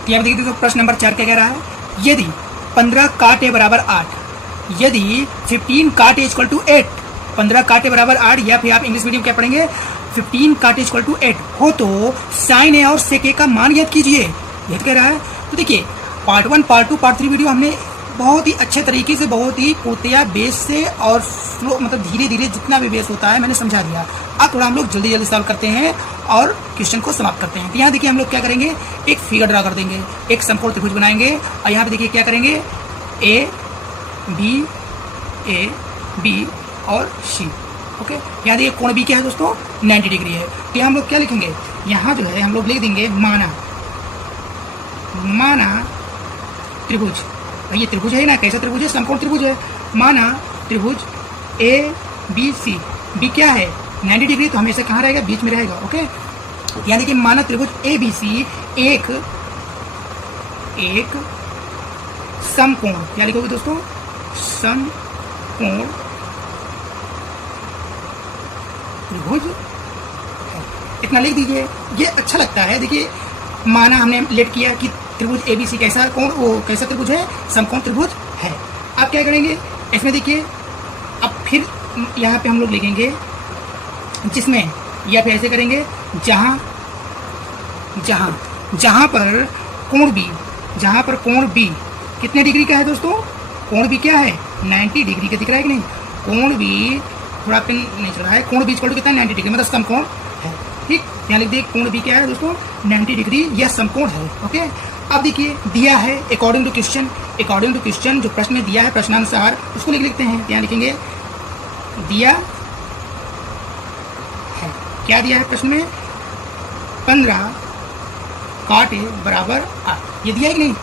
तो यहाँ देखिए तो प्रश्न नंबर 4 क्या कह रहा है, यदि 15 काट ए बराबर 8, यदि 15 काट ए इक्वल टू 8, 15 काट ए बराबर 8, या फिर आप इंग्लिश मीडियम क्या पढ़ेंगे 15 काट ए इक्वल टू 8 हो तो साइन ए और सेक ए का मान ज्ञात कीजिए, ये कह रहा है। तो देखिए पार्ट 1, पार्ट 2, पार्ट 3 वीडियो हमने बहुत ही अच्छे तरीके से, बहुत ही पोतिया बेस से और स्लो मतलब धीरे धीरे जितना भी बेस होता है मैंने समझा दिया। अब थोड़ा हम लोग जल्दी जल्दी सॉल्व करते हैं और क्वेश्चन को समाप्त करते हैं। तो यहाँ देखिए हम लोग क्या करेंगे, एक फिगर ड्रा कर देंगे, एक समकोण त्रिभुज बनाएंगे और यहाँ पे देखिए क्या करेंगे ए बी और सी। ओके, यहाँ देखिए कोण बी क्या है दोस्तों 90 डिग्री है। तो यहाँ हम लोग क्या लिखेंगे, यहाँ जो है हम लोग लिख देंगे माना त्रिभुज, ये त्रिभुज है ना, कैसा त्रिभुज है, समकोण त्रिभुज है। माना त्रिभुज ए बी सी, बी क्या है 90 डिग्री, तो हमेशा कहाँ रहेगा, बीच में रहेगा। ओके, यहाँ देखिए माना त्रिभुज ए बी सी एक समकोण, क्या लिखोगे दोस्तों, समकोण त्रिभुज है, इतना लिख दीजिए। ये अच्छा लगता है। देखिए माना हमने लेट किया कि त्रिभुज एबीसी कैसा कोण, वो कैसा त्रिभुज है, समकोण त्रिभुज है। आप क्या करेंगे इसमें देखिए, अब फिर यहाँ पे हम लोग लिखेंगे जिसमें, या फिर ऐसे करेंगे जहाँ पर कोण बी कितने डिग्री का है दोस्तों, कोण बी क्या है 90 डिग्री का, दिख रहा है कि नहीं, कोण बी थोड़ा पेन नहीं चल रहा है, कोण बी इक्वल टू कितना 90 डिग्री, मतलब समकोण है। ठीक, यहाँ लिख दिए कोण बी क्या है दोस्तों 90 डिग्री, यह समकोण है। ओके, अब देखिए दिया है अकॉर्डिंग टू क्वेश्चन, जो प्रश्न में दिया है प्रश्नानुसार उसको लिखते हैं। यहाँ लिखेंगे दिया है, क्या दिया है प्रश्न में 15 काट ए बराबर 8, ये दिया है कि नहीं,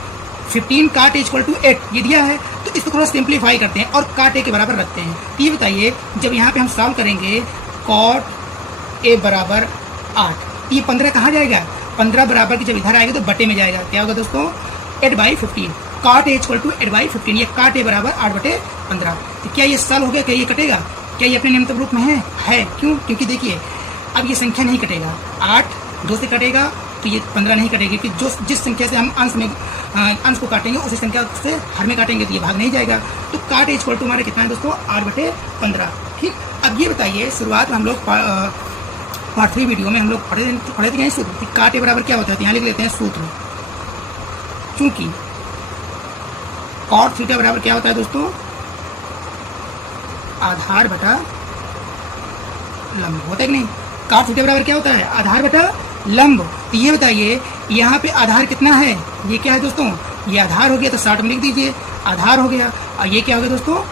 15 काट ए इक्वल टू 8 ये दिया है। तो इसको थोड़ा सिंप्लीफाई करते हैं और काट ए के बराबर रखते हैं। तो ये बताइए जब यहाँ पे हम सॉल्व करेंगे कॉट ए बराबर 8, ये 15 कहाँ जाएगा, 15 बराबर की जब इधर आएगा तो बटे में जाएगा, क्या होगा दोस्तों 8/15, काट ए इक्वल टू 8/15, ये काट ए बराबर 8/15। तो क्या ये सॉल्व हो गया, क्या ये कटेगा, क्या ये अपने निम्नतम रूप में है? क्यों? क्योंकि देखिए अब ये संख्या नहीं कटेगा, 8 2 से कटेगा तो ये 15 नहीं कटेगी, कि जो जिस संख्या से हम अंश को काटेंगे उसी संख्या से हर में काटेंगे तो ये भाग नहीं जाएगा। तो काट इक्वल टू हमारे कितना है दोस्तों 8/15। ठीक, अब ये बताइए शुरुआत में हम लोग पार्ट 3 वीडियो में हम लोग पढ़े थे यही सूत्र, काट ए बराबर क्या होता है, यहाँ लिख लेते हैं सूत्र। चूंकि कॉट थीटा बराबर क्या होता है दोस्तों, आधार बटा लंब, होता है कि नहीं, कॉट थीटा बराबर क्या होता है, आधार बटा लंब। तो ये बताइए यहाँ पे आधार कितना है, ये क्या है दोस्तों, ये आधार हो गया, तो 60 में लिख दीजिए आधार हो गया, और ये क्या हो गया दोस्तों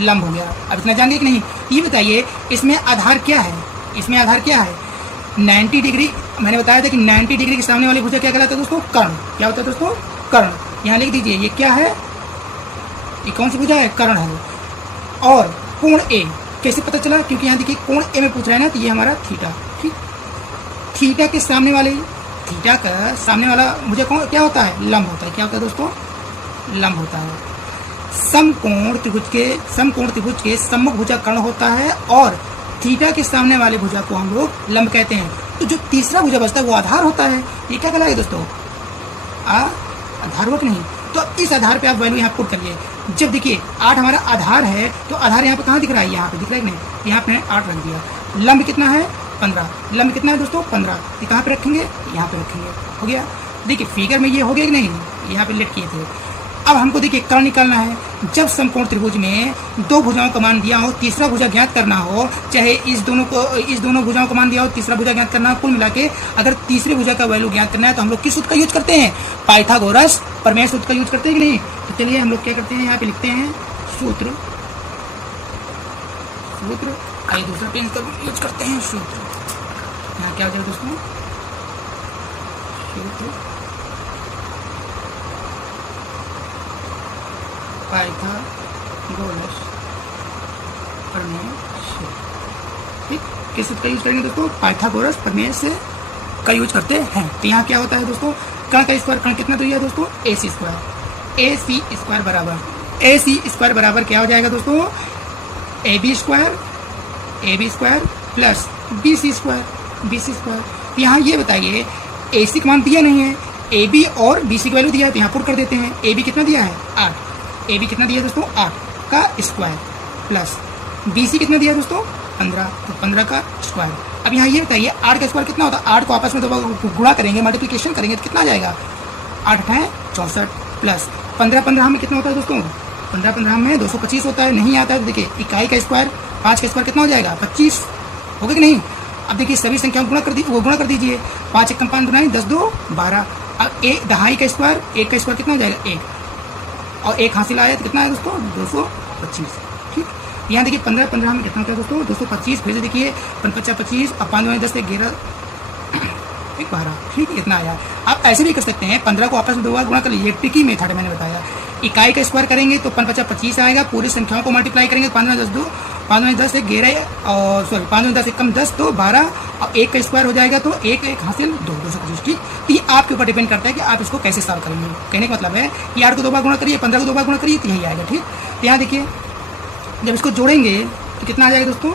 लंब हो गया। अब इतना जान गए कि नहीं, ये बताइए इसमें आधार क्या है, इसमें आधार क्या है 90 डिग्री, मैंने बताया था कि 90 डिग्री के सामने वाली भुजा क्या कहलाता है दोस्तों, कर्ण। क्या होता है दोस्तों, कर्ण। यहाँ लिख दीजिए ये क्या है, ये कौन सी भुजा है, कर्ण है। और कोण ए कैसे पता चला, क्योंकि यहाँ देखिए कोण ए में पूछ रहा है ना, तो ये हमारा थीटा। ठीक, थीटा के सामने वाले, थीटा का सामने वाला भुजा कौन क्या होता है, लंब होता है। क्या होता है दोस्तों, लंब होता है। समकोण त्रिभुज के सम्मुख भुजा कर्ण होता है और थीटा के सामने वाले भुजा को हम लोग लंब कहते हैं। तो जो तीसरा भुजा बचता है वो आधार होता है। ये क्या कहलाएगा दोस्तों, आधार हुआ कि नहीं। तो इस आधार पे आप वैल्यू यहाँ पुट करिए। जब देखिए 8 हमारा आधार है, तो आधार यहाँ पे कहाँ दिख रहा है, यहाँ पे दिख रहा है कि नहीं, यहाँ पे 8 रख दिया। लंब कितना है 15, लंब कितना है दोस्तों 15, ये कहाँ पे रखेंगे, यहाँ पे रखेंगे, हो गया। देखिए फिगर में ये हो गया कि नहीं, यहाँ पे लेट किए थे। अब हमको देखिए कर्ण निकालना है। जब समकोण त्रिभुज में 2 भुजाओं का मान दिया हो, तीसरा भुजा ज्ञात करना हो, चाहे इस दोनों भुजाओं का मान दिया हो, तीसरा भुजा ज्ञात करना हो, कुल मिला के अगर तीसरे भुजा का वैल्यू ज्ञात करना है तो हम लोग किस सूत्र का यूज करते हैं, पाइथागोरस प्रमेय सूत्र का यूज करते हैं कि नहीं। तो चलिए हम लोग क्या करते हैं, यहाँ पे लिखते हैं सूत्र, आइए दूसरा पेन का यूज करते हैं सूत्र। यहाँ क्या हो जाएगा दोस्तों, सूत्र पाइथागोरस प्रमेय से। ठीक, किस सूत्र का यूज करेंगे दोस्तों, पाइथागोरस प्रमेय से का यूज करते हैं। तो यहाँ क्या होता है दोस्तों, कर्ण का स्क्वायर, कर्ण कितना तो यह दोस्तों AC स्क्वायर, AC स्क्वायर बराबर क्या हो जाएगा दोस्तों, AB square plus BC square. यहाँ ये बताइए AC का मान दिया नहीं है, ए बी और बी सी की वैल्यू दिया है तो यहाँ पुट कर देते हैं। ए बी कितना दिया है 8, ए बी कितना दिया है दोस्तों 8 का स्क्वायर प्लस बी सी कितना दिया है दोस्तों 15, तो 15 का स्क्वायर। अब यहाँ ये बताइए 8 का स्क्वायर कितना होता है, 8 को आपस में दो गुणा करेंगे मल्टीप्लिकेशन करेंगे तो कितना आ जाएगा 8 है 64 प्लस 15 में कितना होता है दोस्तों 15 में 225 होता है। नहीं आता है तो देखिए इकाई का स्क्वायर 5 का स्क्वायर कितना हो जाएगा 25 होगा कि नहीं। अब देखिए सभी संख्याओं गुणा कर दीजिए 5 1 5 गुना 10 2 12। अब एक दहाई का स्क्वायर 1 का स्क्वायर कितना हो जाएगा 1 और 1 हासिल आया तो कितना है दोस्तों 225। ठीक, यहाँ देखिए 15 में कितना होता है दोस्तों 225। फिर से देखिए 5 25 और 5 10 11 12। ठीक, इतना आया। आप ऐसे भी कर सकते हैं 15 को आपस में 2 बार गुणा कर लीजिए, ट्रिकी मेथड मैंने बताया। इकाई का स्क्वायर करेंगे तो 5 25 आएगा, पूरी संख्याओं को मल्टीप्लाई करेंगे 5 10 2 5 10 11 और सॉरी 5 10 1 10 तो 12 और 1 का स्क्वायर हो जाएगा तो 1 1 हासिल 225। ठीक, तो ये आपके ऊपर डिपेंड करता है कि आप इसको कैसे सॉल्व करेंगे। कहने का मतलब है कि 8 को 2 बार गुणा करिए 15 को 2 बार गुणा करिए तो यही आएगा। ठीक, तो यहाँ देखिए जब इसको जोड़ेंगे तो कितना आ जाएगा दोस्तों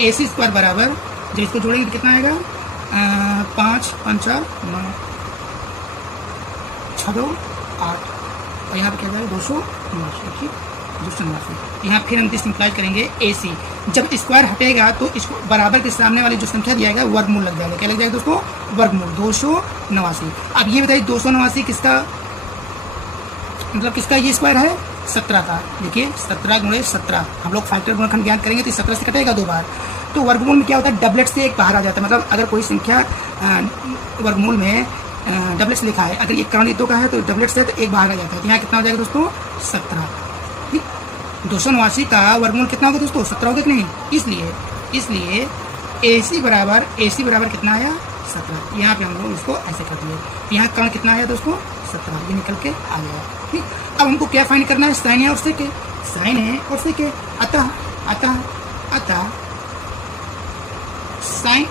ए सी स्क्वायर बराबर, जब इसको जोड़ेंगे तो कितना आएगा 5 5 9 6 2 8 और यहाँ पे क्या जाएगा 289। ठीक, 289। यहाँ फिर हम सिंप्लाई करेंगे ए सी, जब स्क्वायर हटेगा तो इसको बराबर के सामने वाली जो संख्या दिया जाएगा वर्गमूल लग जाएगा। क्या लग जाएगा दोस्तों वर्गमूल 289। अब ये बताइए 289 किसका मतलब किसका ये स्क्वायर है 17 का। देखिए 17 गुणे 17 हम लोग फैक्टर गुणनखंड ज्ञान करेंगे तो 17 से कटेगा 2 बार। तो वर्गमूल में क्या होता है डबलेट से एक बाहर आ जाता है। मतलब अगर कोई संख्या वर्गमूल में डबलेट से लिखा है, अगर ये कर्ण 2 का है तो डबलेट से तो एक बाहर आ जाता है। तो यहाँ कितना हो जाएगा दोस्तों 17। ठीक, 289 का वर्गमूल कितना होगा दोस्तों 17 होगा कि नहीं। इसलिए ए सी बराबर कितना आया 17। यहाँ पे हम लोग इसको ऐसे कर दिए। यहाँ कर्ण कितना आया दोस्तों 17, ये निकल के आ गया। ठीक, अब हमको क्या फाइंड करना है साइन है और सेक है, साइन है और सेक है। अतः साइन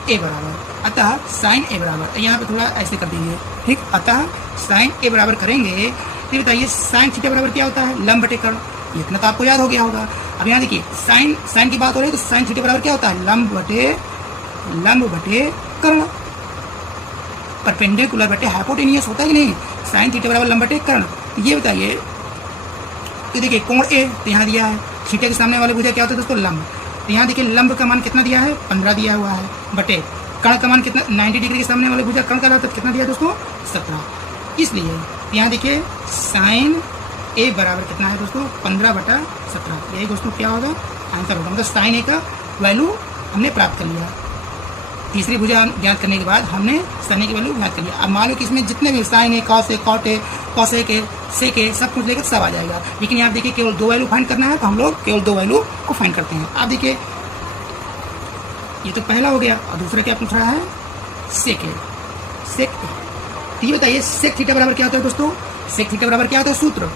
ए बराबर यहाँ पे थोड़ा ऐसे कर दीजिए। ठीक, अतः साइन ए बराबर करेंगे तो बताइए साइन थीटा बराबर क्या होता है लंब बटे कर्ण। इतना तो आपको याद हो गया होगा। अब यहाँ देखिए साइन की बात हो रही है तो साइन थीटा बराबर क्या होता है लंब बटे कर्ण, परपेंडिकुलर बटे हाइपोटेनियस होता है कि नहीं। साइन थीटा बराबर लंब बटे कर्ण। ये बताइए तो देखिए कोण ए तो यहाँ दिया है, थीटा के सामने वाले भुजा क्या होता है दोस्तों लंब। तो यहाँ देखिए लंब का मान कितना दिया है 15 दिया हुआ है बटे कर्ण का मान कितना 90 डिग्री के सामने वाले भुजा कर्ण का तो कितना दिया दोस्तों 17। इसलिए यहाँ देखिए साइन ए बराबर कितना है दोस्तों 15/17। यही दोस्तों क्या होगा आंसर होगा। मतलब साइन ए का वैल्यू हमने प्राप्त कर लिया। तीसरी भुजा ज्ञात करने के बाद हमने साइन ए की वैल्यू ज्ञात कर लिया। अब मान लो कि इसमें जितने भी sine A cos A cot A cosec A sec A सब कुछ लेकर सब आ जाएगा। लेकिन यहाँ देखिए केवल 2 वैल्यू फाइंड करना है तो हम लोग केवल 2 वैल्यू को फाइंड करते हैं। आप देखिए ये तो पहला हो गया और दूसरा क्या पूछ रहा है सेक ए। तो ये बताइए सेक थीटा बराबर क्या होता है दोस्तों। सेक थीटा बराबर क्या होता है सूत्र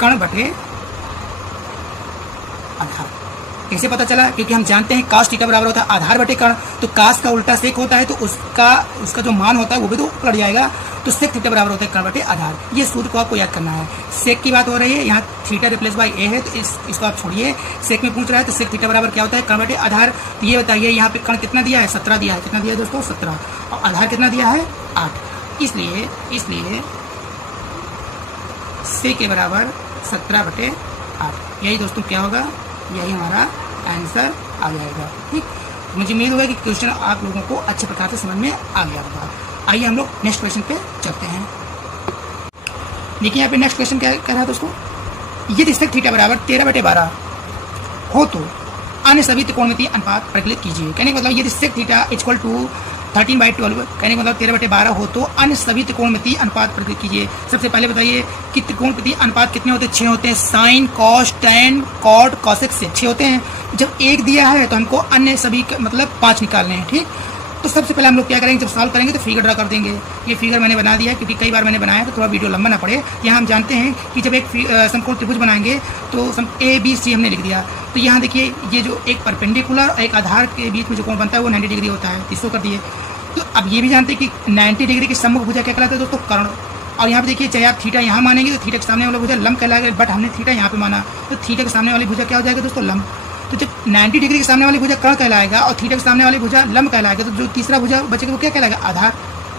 कर्ण बटे आधार। कैसे पता चला क्योंकि हम जानते हैं कास थीटा बराबर होता है आधार बटे कर्ण। तो कास का उल्टा सेक होता है तो उसका जो मान होता है वो भी तो उलट जाएगा। तो सेक थीटा बराबर होता है कर्ण बटे आधार। ये सूत्र को आपको याद करना है। सेक की बात हो रही है यहाँ थीटा रिप्लेस बाय ए है तो इसको आप छोड़िए। सेक में पूछ रहा है तो सेक थीटा बराबर क्या होता है कर्ण बटे आधार। तो ये बताइए यहाँ पे कर्ण कितना दिया है 17 दिया है। कितना दिया है दोस्तों 17 और आधार कितना दिया है 8। इसलिए सेक के बराबर 17/8। यही दोस्तों क्या होगा यही हमारा आंसर आ जाएगा। ठीक, मुझे उम्मीद होगा कि क्वेश्चन आप लोगों को अच्छे प्रकार से समझ में आ गया होगा। आइए हम लोग नेक्स्ट क्वेश्चन पे चलते हैं। देखिए यहाँ पे नेक्स्ट क्वेश्चन क्या कह रहा है दोस्तों। यदि सेक थीटा बराबर 13/12 हो तो अन्य सभी त्रिकोणमितीय अनुपात परिकलित कीजिए। कहने का मतलब यदि सेक थीटा इक्वल टू 13/12 कहने का मतलब 13/12 हो तो अन्य सभी त्रिकोणमितीय अनुपात परिकलित कीजिए। सबसे पहले बताइए कि त्रिकोणमितीय अनुपात कितने होते हैं 6 होते हैं। Sine cos tan cot cosec से 6 होते हैं। जब 1 दिया है तो हमको अन्य सभी मतलब 5 निकालने हैं। ठीक, तो सबसे पहले हम लोग क्या करेंगे जब सॉल्व करेंगे तो फिगर ड्रा कर देंगे। ये फिगर मैंने बना दिया क्योंकि कई बार मैंने बनाया तो थोड़ा वीडियो लंबा ना पड़े। यहाँ हम जानते हैं कि जब एक समकोण त्रिभुज बनाएंगे तो ABC हमने लिख दिया। तो यहाँ देखिए ये जो एक परपेंडिकुलर और एक आधार के बीच में जो कोण बनता है वो 90 डिग्री होता है। इसको कर दिए। तो अब ये भी जानते हैं कि 90 डिग्री के सम्मुख भुजा क्या कहलाता है दोस्तों कर्ण। और यहाँ पे देखिए चाहे आप थीटा यहाँ मानेंगे तो थीटा के सामने वाला भुजा लंब कहलाएगा। बट हमने थीटा यहाँ पे माना तो थीटा के सामने वाली भुजा क्या हो जाएगा दोस्तों लंब। तो जब 90 डिग्री के सामने वाली भुजा कर्ण कहलाएगा और थीटा के सामने वाली भुजा लंब कहलाएगा तो जो तीसरा भुजा बचेगा वो क्या कहलाएगा आधार।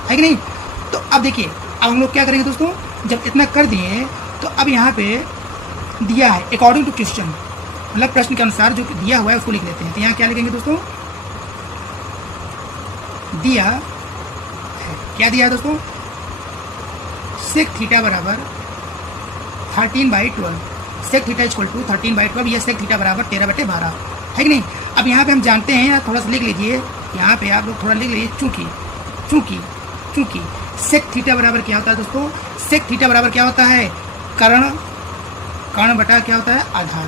है कि नहीं। तो अब देखिए, अब हम लोग क्या करेंगे दोस्तों, जब इतना कर दिए तो अब यहाँ पे दिया है अकॉर्डिंग टू क्वेश्चन, मतलब प्रश्न के अनुसार जो दिया हुआ है उसको लिख लेते हैं। तो यहाँ क्या लिखेंगे दोस्तों, दिया है, क्या दिया है दोस्तों, सेक थीटा बराबर 13/12, सेक थीटा इक्वल टू 13/12, या सेक थीटा बराबर 13/12, है कि नहीं। अब यहाँ पे हम जानते हैं, थोड़ा सा लिख लीजिए, यहाँ पे आप लोग थोड़ा लिख लीजिए, चूंकि सेक थीटा बराबर क्या होता है दोस्तों, सेक थीटा बराबर क्या होता है, कर्ण बटा क्या होता है, आधार,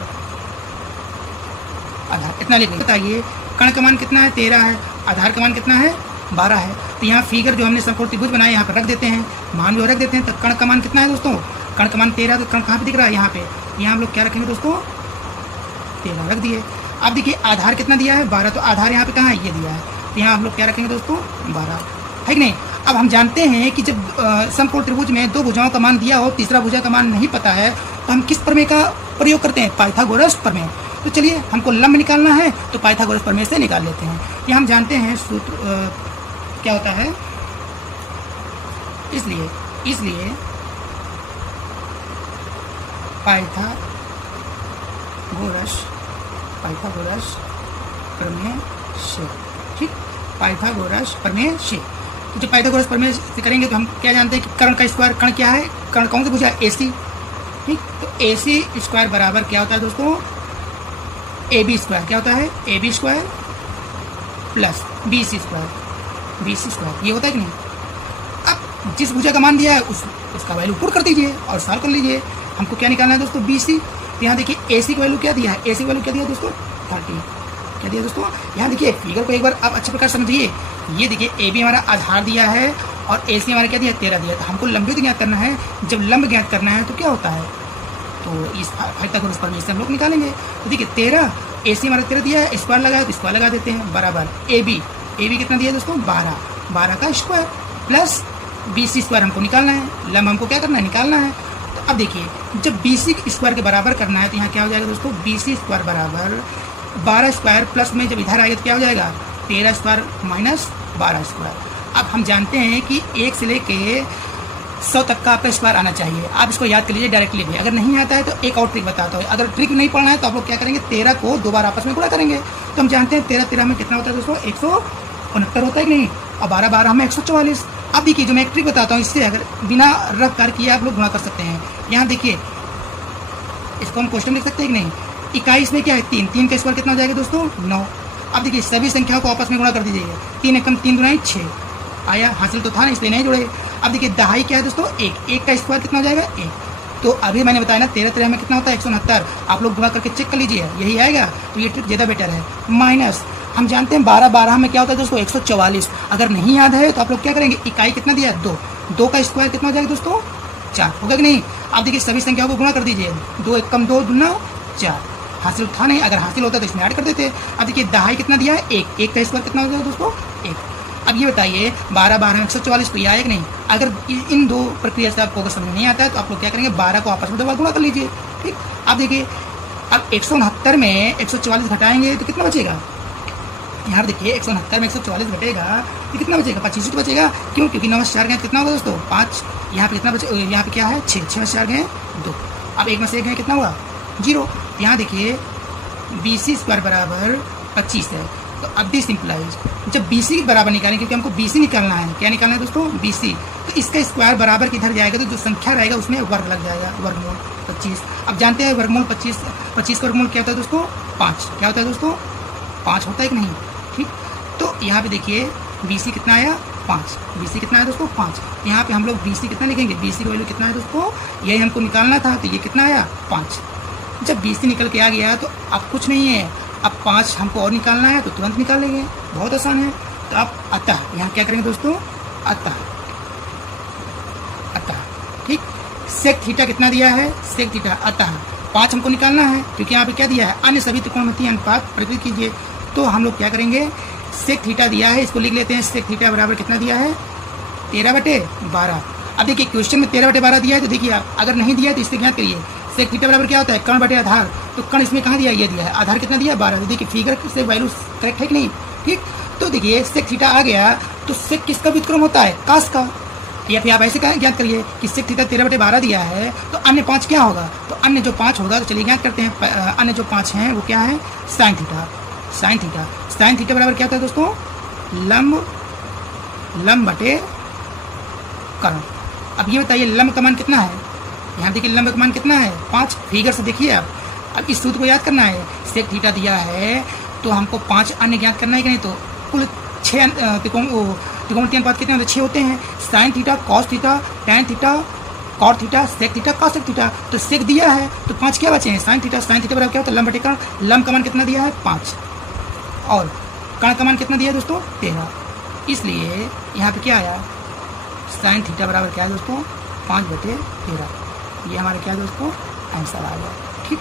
इतना लिख लीजिए। बताइए कर्ण का मान कितना है, 13 है, आधार का मान कितना है, 12 है। तो यहाँ फिगर जो हमने समकोण त्रिभुज बनाया यहाँ पर रख देते हैं, मान जो रख देते हैं। तो कर्ण का मान कितना है दोस्तों, कर्ण का मान 13, तो कर्ण कहाँ पे दिख रहा है, यहाँ पे। यहाँ हम लोग क्या रखेंगे दोस्तों, 13 रख दिए। अब देखिए आधार कितना दिया है, 12, तो आधार यहाँ पे कहाँ है, ये दिया है। तो यहाँ हम लोग क्या रखेंगे दोस्तों, 12, है कि नहीं। अब हम जानते हैं कि जब समकोण त्रिभुज में दो भुजाओं का मान दिया हो, तीसरा भुजा का मान नहीं पता है, तो हम किस प्रमेय का प्रयोग करते हैं, पाइथागोरस प्रमेय। तो चलिए हमको लंब निकालना है तो पाइथागोरस प्रमेय से निकाल लेते हैं। ये हम जानते हैं सूत्र क्या होता है, इसलिए पाइथागोरस प्रमेय से, ठीक, पाइथागोरस प्रमेय से। तो जब पाइथागोरस प्रमेय से करेंगे तो हम क्या जानते हैं कि कर्ण का स्क्वायर, कर्ण क्या है, कर्ण कौन सी भुजा है, AC, ठीक। तो AC स्क्वायर बराबर क्या होता है दोस्तों, AB स्क्वायर, क्या होता है, AB square plus BC square, ये होता है कि नहीं। अब जिस भुजा का मान दिया है उसका वैल्यू पुट कर दीजिए और सॉल्व कर लीजिए। हमको क्या निकालना है दोस्तों, BC। तो यहाँ देखिए AC की वैल्यू क्या दिया है, AC की वैल्यू क्या दिया दोस्तों, 30, क्या दिया दोस्तों। यहाँ देखिए फिगर को एक बार आप अच्छे प्रकार समझिए। ये देखिए AB हमारा आधार दिया है और AC हमारा क्या दिया, 13 दिया। तो हमको लंब ज्ञात करना है। जब लंब ज्ञात करना है तो क्या होता है, तो इस पाइथागोरस प्रमेय से हम लोग निकालेंगे। तो देखिए 13, AC हमारा 13 दिया है, स्क्वायर लगाया तो स्क्वायर लगा देते हैं, बराबर AB कितना दिया है दोस्तों, 12 का स्क्वायर प्लस BC स्क्वायर हमको निकालना है, लंब हमको क्या करना है, निकालना है। तो अब देखिए जब BC स्क्वायर के बराबर करना है तो यहाँ क्या हो जाएगा दोस्तों, BC स्क्वायर बराबर 12 स्क्वायर प्लस में जब इधर आएगा तो क्या हो जाएगा, 13 स्क्वायर माइनस 12 स्क्वायर। अब हम जानते हैं कि 1 से लेके 100 तक का आपका स्क्वायर आना चाहिए। आप इसको याद कर लीजिए डायरेक्टली भी। अगर नहीं आता है तो एक और ट्रिक बताता हूँ। अगर ट्रिक नहीं पढ़ना है तो आप लोग क्या करेंगे, 13 को 2 बार आपस में गुणा करेंगे। तो हम जानते हैं 13 में कितना होता है दोस्तों, 169 होता है कि नहीं, और 12 में 144। अब देखिए जो मैं एक ट्रिक बताता हूँ, इससे अगर बिना रफ कर किए आप लोग गुणा कर सकते हैं। यहाँ देखिए इसको हम क्वेश्चन लिख सकते हैं कि नहीं, इकाई इसमें क्या है, 3 का स्क्वायर कितना हो जाएगा दोस्तों, 9। अब देखिए सभी संख्याओं को आपस में गुणा कर दीजिए, 3 एकम 3 दूना 6 आया, हासिल तो था ना इसलिए नहीं जुड़े। अब देखिए दहाई क्या है दोस्तों, 1 का स्क्वायर कितना हो जाएगा, 1। तो अभी मैंने बताया ना 13 में कितना होता है, 169। आप लोग गुणा करके चेक कर लीजिए, यही आएगा। तो ये ट्रिक ज़्यादा बेटर है। माइनस हम जानते हैं 12 में क्या होता है दोस्तों, 144। अगर नहीं याद है तो आप लोग क्या करेंगे, इकाई कितना दिया है, 2 का स्क्वायर कितना हो जाएगा दोस्तों, 4 होगा कि नहीं। आप देखिए सभी संख्याओं को गुणा कर दीजिए, 2 एकम 2 दूना 4, हासिल था नहीं, अगर हासिल होता तो इसमें ऐड कर देते। अब देखिए दहाई कितना दिया है, 1 का स्क्वायर कितना हो जाएगा दोस्तों, 1। अब ये बताइए 12 में 144 तो ये आएगा नहीं। अगर इन दो प्रक्रिया से आपको अगर समझ नहीं आता है तो आप लोग क्या करेंगे, 12 को आपस में 2 बार गुणा कर लीजिए, ठीक। अब देखिए अब 169 में 144 घटाएंगे तो कितना बचेगा, यहाँ देखिए 169 में 144 घटेगा तो कितना बचेगा, 25 तो बचेगा। क्यों, क्योंकि 9 से 4 गए कितना होगा दोस्तों, 5। यहाँ पे कितना बचे, यहाँ पे क्या है 6 में से 4 गए 2। अब 1 में से 1 गए कितना हुआ, 0। यहाँ देखिए BC स्क्वायर बराबर 25 है। तो अब दिस सिंपलाइज जब BC के बराबर निकालेंगे, क्योंकि हमको BC निकालना है, क्या निकालना है दोस्तों, BC। तो इसका स्क्वायर बराबर किधर जाएगा, तो जो संख्या रहेगा उसमें वर्ग लग जाएगा, वर्गमूल 25। अब जानते हैं वर्गमूल 25 का वर्गमूल क्या होता है दोस्तों, 5। क्या होता है दोस्तों, 5 होता है कि नहीं, ठीक। तो यहाँ पे देखिए BC कितना आया, 5। BC कितना है दोस्तों, 5। यहाँ पे हम लोग BC कितना लिखेंगे, BC का वैल्यू कितना है दोस्तों, यही हमको निकालना था। तो ये कितना आया, 5। जब BC निकल के आ गया तो अब कुछ नहीं है, अब 5 हमको और निकालना है तो तुरंत निकाल लेंगे, बहुत आसान है। तो अब अतः यहाँ क्या करेंगे दोस्तों, अतः, ठीक। सेक थीटा कितना दिया है, सेक थीटा, अतः 5 हमको निकालना है, क्योंकि यहाँ पे क्या दिया है, अन्य सभी त्रिकोणमितीय अनुपात प्रकट कीजिए। तो हम लोग क्या करेंगे, सेक थीटा दिया है, इसको लिख लेते हैं। सेक थीटा बराबर कितना दिया है, 13/12। अब देखिए क्वेश्चन में 13/12 दिया है, तो देखिए आप अगर नहीं दिया तो इससे ज्ञात करिए। सेक थीटा बराबर क्या होता है, कर्ण बटे आधार। तो कर्ण इसमें कहाँ दिया, ये दिया है। आधार कितना दिया, 12। तो देखिए फिगर से वैल्यू करेक्ट है कि नहीं, ठीक। तो देखिए सेक थीटा आ गया तो सेक किसका व्युत्क्रम होता है? कास का। या फिर आप ऐसे ज्ञात करिए कि सेक थीटा 13/12 दिया है तो अन्य 5 क्या होगा? तो अन्य जो 5 होगा तो चलिए ज्ञात करते हैं। अन्य जो 5 हैं वो क्या है? Sine theta. Sine theta, sine theta बराबर क्या होता है दोस्तों? लंब बटे कर्ण। अब ये बताइए लंब का मान कितना है? यहाँ देखिए लंब का मान कितना है? 5। फिगर से देखिए आप। अब इस सूत्र को याद करना है। सेक थीटा दिया है तो हमको 5 अन्य ज्ञात करना है कि नहीं? तो कुल 6 त्रिकोणमितीय अनुपात कितने होते हैं? 6 होते हैं। Sine theta, cos theta, tan theta, cot theta, sec theta, cosec theta. तो सेक दिया है तो 5 क्या बचे हैं? Sine theta. साइन थीटा बराबर क्या होता है? लंब बटे कर्ण। लंब का मान कितना दिया है? 5। और कर्ण का मान कितना दिया है दोस्तों? 13। इसलिए यहाँ पे क्या आया? साइन थीटा बराबर क्या है दोस्तों? 5/13। ये हमारा क्या है दोस्तों? आंसर आ गया। ठीक।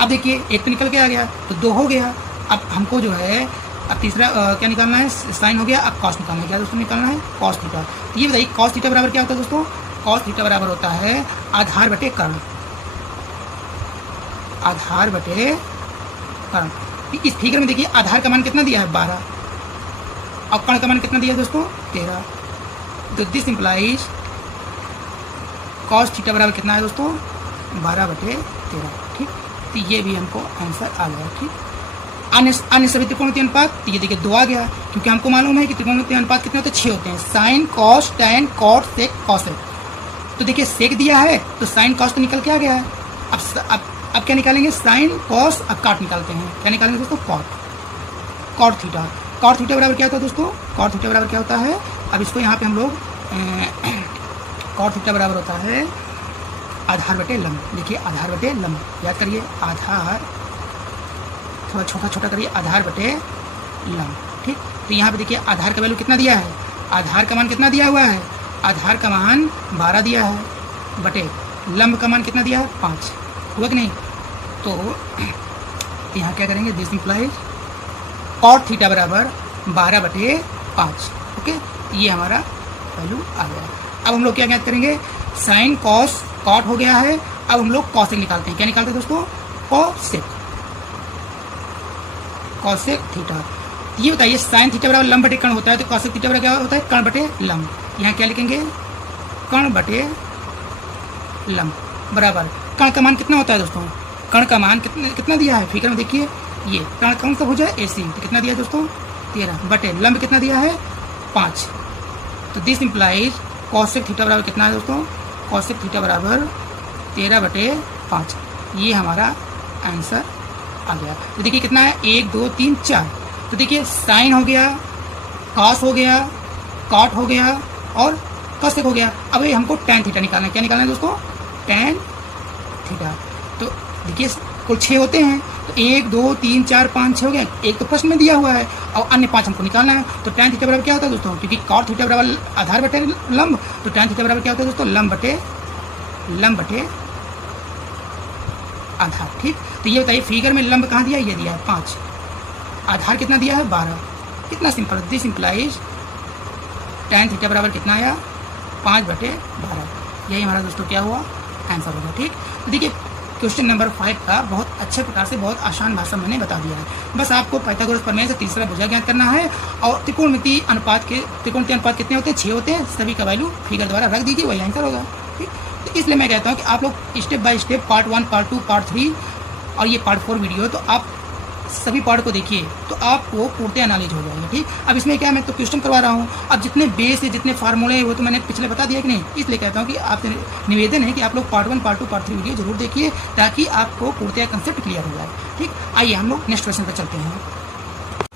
अब देखिए एक तो निकल के आ गया तो 2 हो गया। अब हमको जो है अब तीसरा क्या निकालना है? साइन हो गया। अब कॉस निकालना है। क्या दोस्तों निकालना है? Cos theta. तो ये बताइए कॉस थीटा बराबर क्या होता है दोस्तों? कॉस थीटा बराबर होता है आधार बटे कर्ण। आधार बटे कर्ण। इस फिगर में देखिए आधार का मान कितना दिया है? 12 और कर्ण का मान कितना दिया है दोस्तों? 13। तो दिस इंप्लाइज कॉस थीटा बराबर कितना है दोस्तों? 12/13। ठीक। तो ये भी हमको आंसर आ गया। ठीक। अन्य सभी त्रिकोणमितीय अनुपात तो ये देखिए 2 आ गया क्योंकि हमको मालूम है कि त्रिकोणमितीय अनुपात कितने होते हैं? 6 होते हैं। साइन, कॉस, टैन, कॉट, सेक, कॉसेक। तो देखिए सेक दिया है तो साइन कॉस तो निकल के आ गया है। अब क्या निकालेंगे? Sine cos. अब कॉट निकालते हैं। क्या निकालेंगे दोस्तों? Cot. Cot theta. Cot theta बराबर क्या होता है दोस्तों? कॉट थीटा बराबर क्या होता है? अब इसको यहाँ पे हम लोग कॉट थीटा बराबर होता है आधार बटे लंब। देखिए आधार बटे लंब याद करिए। आधार थोड़ा छोटा छोटा करिए। आधार बटे लंब। ठीक। तो यहाँ पे देखिए आधार का वैल्यू कितना दिया है? आधार का मान कितना दिया हुआ है? आधार का मान 12 दिया है बटे लंब का मान कितना दिया है? 5। हुआ कि नहीं? तो यहाँ क्या करेंगे? दिस इंप्लाइज कॉट थीटा बराबर 12/5। ओके। ये हमारा वैल्यू आ गया। अब हम लोग क्या ज्ञात करेंगे? साइन, कॉस, कॉट हो गया है। अब हम लोग कॉसेक निकालते हैं। क्या निकालते हैं दोस्तों? कॉसेक। Cosec theta. ये बताइए साइन थीटा बराबर लंब बटे कर्ण होता है तो कॉसेक थीटा बराबर क्या होता है? कर्ण बटे लंब। यहाँ क्या लिखेंगे? कर्ण बटे लंब बराबर कर्ण का मान कितना होता है दोस्तों? कर्ण का मान कितना दिया है? फिगर में देखिए ये कर्ण कौन सा भुजा है? AC। तो कितना दिया है दोस्तों? 13 बटे लंब कितना दिया है? 5। तो दिस इंप्लाइज कॉसेक थीटा बराबर कितना है दोस्तों? कॉसेक थीटा बराबर 13/5। ये हमारा आंसर आ गया। तो देखिए कितना है? 1 2 3 4। तो देखिए साइन हो गया, कॉस हो गया, कॉट हो गया और कॉसेक हो गया। अब ये हमको टैन थीटा निकालना है। क्या निकालना है दोस्तों? Tan theta. तो देखिए कुल 6 होते हैं तो 1 2 3 4 5 6 हो गया। एक तो प्रश्न में दिया हुआ है और अन्य 5 हमको निकालना है। तो टैन थीटा बराबर क्या होता है दोस्तों? क्योंकि कॉट थीटा बराबर आधार बटे लंब तो टैन थीटा बराबर क्या होता है दोस्तों? लंब बटे आधार। ठीक। तो ये बताइए फिगर में लंब कहाँ दिया है? ये दिया है 5। आधार कितना दिया है? 12। कितना simple. This implies tan theta बराबर कितना आया? 5/12। यही हमारा दोस्तों क्या हुआ? आंसर होगा। ठीक। तो देखिए क्वेश्चन नंबर 5 का बहुत अच्छे प्रकार से बहुत आसान भाषा में मैंने बता दिया है। बस आपको पाइथागोरस प्रमेय से तीसरा भुजा ज्ञात करना है और त्रिकोणमितीय अनुपात कितने होते हैं? 6 होते हैं। सभी का वैल्यू फिगर द्वारा रख दीजिए, वही आंसर होगा। ठीक। तो इसलिए मैं कहता हूँ कि आप लोग step by step part 1, part 2, part 3 और ये पार्ट 4 वीडियो तो आप सभी पार्ट को देखिए तो आपको पूर्णतः नॉलेज हो जाएगा। ठीक। अब इसमें क्या मैं तो क्वेश्चन करवा रहा हूँ। अब जितने बेस है जितने फार्मूले हैं वो तो मैंने पिछले बता दिया कि नहीं। इसलिए कहता हूँ कि आपसे निवेदन है कि आप लोग पार्ट 1, पार्ट 2, पार्ट 3 वीडियो जरूर देखिए ताकि आपको पूर्णतः कंसेप्ट क्लियर हो जाए। ठीक। आइए हम लोग नेक्स्ट क्वेश्चन पर चलते हैं।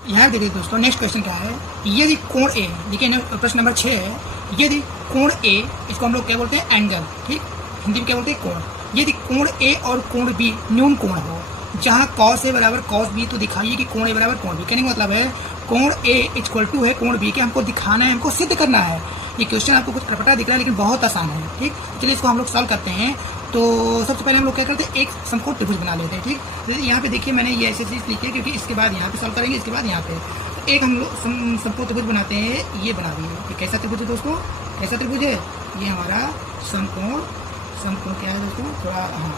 यहाँ देखिए दोस्तों नेक्स्ट क्वेश्चन क्या है? यदि कोण ए, देखिए प्रश्न नंबर 6 है। यदि कोण ए, इसको हम लोग क्या बोलते हैं? एंगल। ठीक। हिंदी में क्या बोलते हैं? कोण। यदि कोण ए और कोण बी न्यून कोण हो जहाँ कॉस ए बराबर कॉस बी तो दिखाइए कि कोण ए बराबर कोण बी। कहने का मतलब है कोण ए इक्वल टू है कोण बी के हमको दिखाना है, हमको सिद्ध करना है। ये क्वेश्चन आपको कुछ अटपटा दिख रहा है लेकिन बहुत आसान है। ठीक। चलिए इसको हम लोग सॉल्व करते हैं। तो सबसे पहले हम लोग क्या करते हैं? एक समकोण त्रिभुज बना लेते हैं। ठीक। जैसे यहाँ पे देखिए मैंने ये ऐसी चीज़ लिखी है क्योंकि इसके बाद यहाँ पे सॉल्व करेंगे, इसके बाद यहाँ पे एक हम लोग समकोण त्रिभुज बनाते हैं। ये बना दिए। ये कैसा त्रिभुज है दोस्तों? कैसा त्रिभुज है? ये हमारा समकोण क्या है दोस्तों? थोड़ा हाँ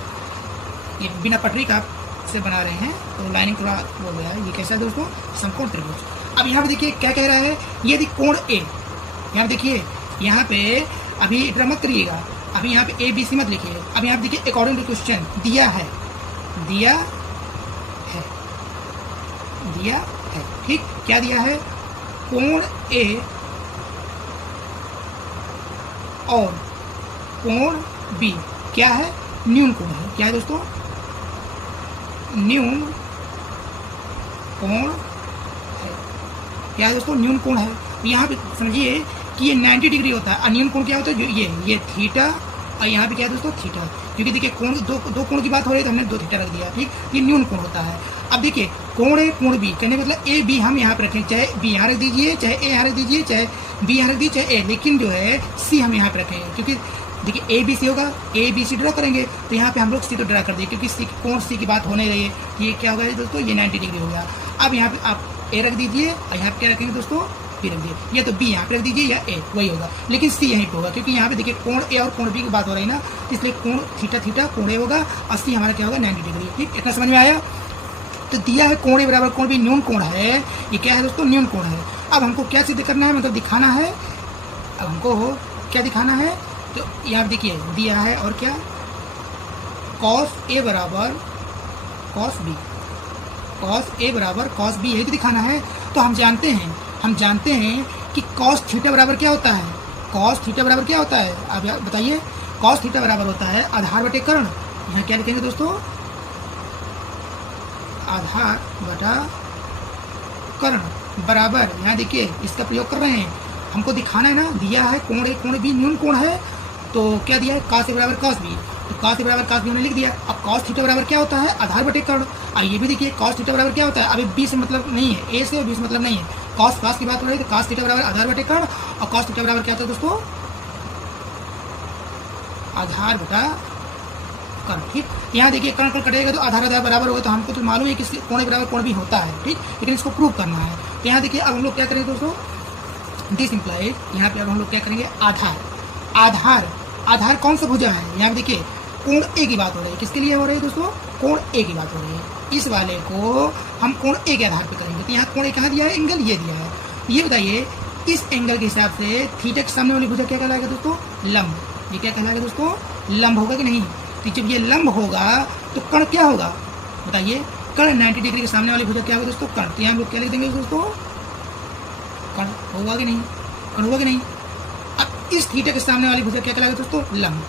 ये बिना पटरी का से बना रहे हैं तो लाइनिंग थोड़ा हो गया है। ये कैसा है दोस्तों? समकोण त्रिभुज। अब यहाँ पे देखिए क्या कह रहा है, यदि कोण ए, यहाँ देखिए यहाँ पे अभी इतना मत करिएगा, अभी यहाँ पे ए बी सी मत लिखिए, अब यहाँ पे देखिए अकॉर्डिंग टू क्वेश्चन दिया है, दिया है, ठीक, क्या दिया है, कोण ए और कोण बी क्या है, न्यून कोण है, क्या है दोस्तों, न्यून कोण है, क्या है दोस्तों, न्यून कोण है। यहाँ पे समझिए कि ये 90 डिग्री होता है, अन्यून कोण क्या होता है, जो ये थीटा, और यहाँ पे क्या है दोस्तों, थीटा, क्योंकि देखिए कोण दो कोण की बात हो रही है तो हमने 2 थीटा रख दिया, ठीक, ये न्यून कोण होता है। अब देखिए कोण ए कोण बी कहने मतलब ए बी हम यहाँ पे रखें, चाहे बी यहाँ रख दीजिए, चाहे ए यहाँ रख दीजिए, चाहे बी यहाँ रख दीजिए, चाहे ए, लेकिन जो है सी हम यहाँ पे रखेंगे, क्योंकि देखिए ए बी सी होगा, ए बी सी ड्रा करेंगे तो यहाँ पे हम लोग सी तो ड्रा कर देंगे, क्योंकि सी कोण सी की बात होने रही है, ये क्या होगा दोस्तों, ये 90 डिग्री हो गया। अब यहाँ पे आप ए रख दीजिए और यहाँ पे क्या रखेंगे दोस्तों, बी रख दीजिए, या तो बी यहाँ पे रख दीजिए या ए, वही होगा, लेकिन सी यहीं पे होगा, क्योंकि यहाँ पे देखिए कोण ए और कोण बी की बात हो रही है ना, इसलिए कोण थीटा थीटा कोण ए होगा और सी हमारा क्या होगा, 90 डिग्री, ठीक, इतना समझ में आया। तो दिया है कोण ए बराबर कोण बी न्यून कोण है, ये क्या है दोस्तों, न्यून कोण है। अब हमको क्या सिद्ध करना है, मतलब दिखाना है, अब हमको क्या दिखाना है, तो यहाँ देखिए दिया है और क्या, कॉस ए बराबर कॉस बी, कॉस ए बराबर कॉस बी, यही तो दिखाना है। तो हम जानते हैं कि कॉस थीटा बराबर क्या होता है, कॉस थीटा बराबर क्या होता है, अब बताइए, कॉस थीटा बराबर होता है आधार बटे कर्ण, यहाँ क्या लिखेंगे दोस्तों, आधार बटा कर्ण बराबर, यहाँ देखिए इसका प्रयोग कर रहे हैं, हमको दिखाना है ना, दिया है कोण ए कोण बी न्यून कोण है, तो क्या दिया है, कॉस ए बराबर कॉस बी, तो कॉस ए बराबर कॉस बी हमने लिख दिया। अब कॉस थीटा बराबर क्या होता है, आधार बटे कर्ण, और ये भी देखिए कॉस थीटा बराबर क्या होता है, अभी बी से मतलब नहीं है, ए से और बी से मतलब नहीं है, कॉस की बात हो रही है, तो कॉस थीटा बराबर आधार बटे कर्ण, और कॉस थीटा बराबर क्या होता है दोस्तों, आधार बटा कर्ण, ठीक। यहाँ देखिए कर्ण कर्ण कटेगा तो आधार बराबर होगा, तो हमको तो मालूम है कि कोण ए बराबर कोण बी होता है, ठीक, लेकिन इसको प्रूव करना है। तो यहाँ देखिए अब हम लोग क्या करेंगे दोस्तों, दिस इम्प्लाइज, यहाँ पे अब हम लोग क्या करेंगे, आधार कौन सा भुजा है, यहाँ पे देखिए कोण ए की बात हो रही है, किसके लिए हो रही है दोस्तों, कोण ए की बात हो रही है, इस वाले को हम कोण ए के आधार पे करेंगे। तो यहाँ कोण ए कहाँ दिया है, एंगल ये दिया है, ये बताइए इस एंगल के हिसाब से थीटा के सामने वाली भुजा क्या कहलाएगा दोस्तों, लंब, ये क्या कहलाएगा दोस्तों, लंब होगा कि नहीं, तो जब ये लंब होगा तो कर्ण क्या होगा, बताइए, कर्ण 90 डिग्री के सामने वाली भुजा क्या होगा दोस्तों, कर्ण, तो यहाँ हम लोग क्या लिख देंगे दोस्तों, कर्ण होगा कि नहीं, कर्ण होगा कि नहीं। अब इस थीटा के सामने वाली भुजा क्या कहलाएगा दोस्तों, लंब,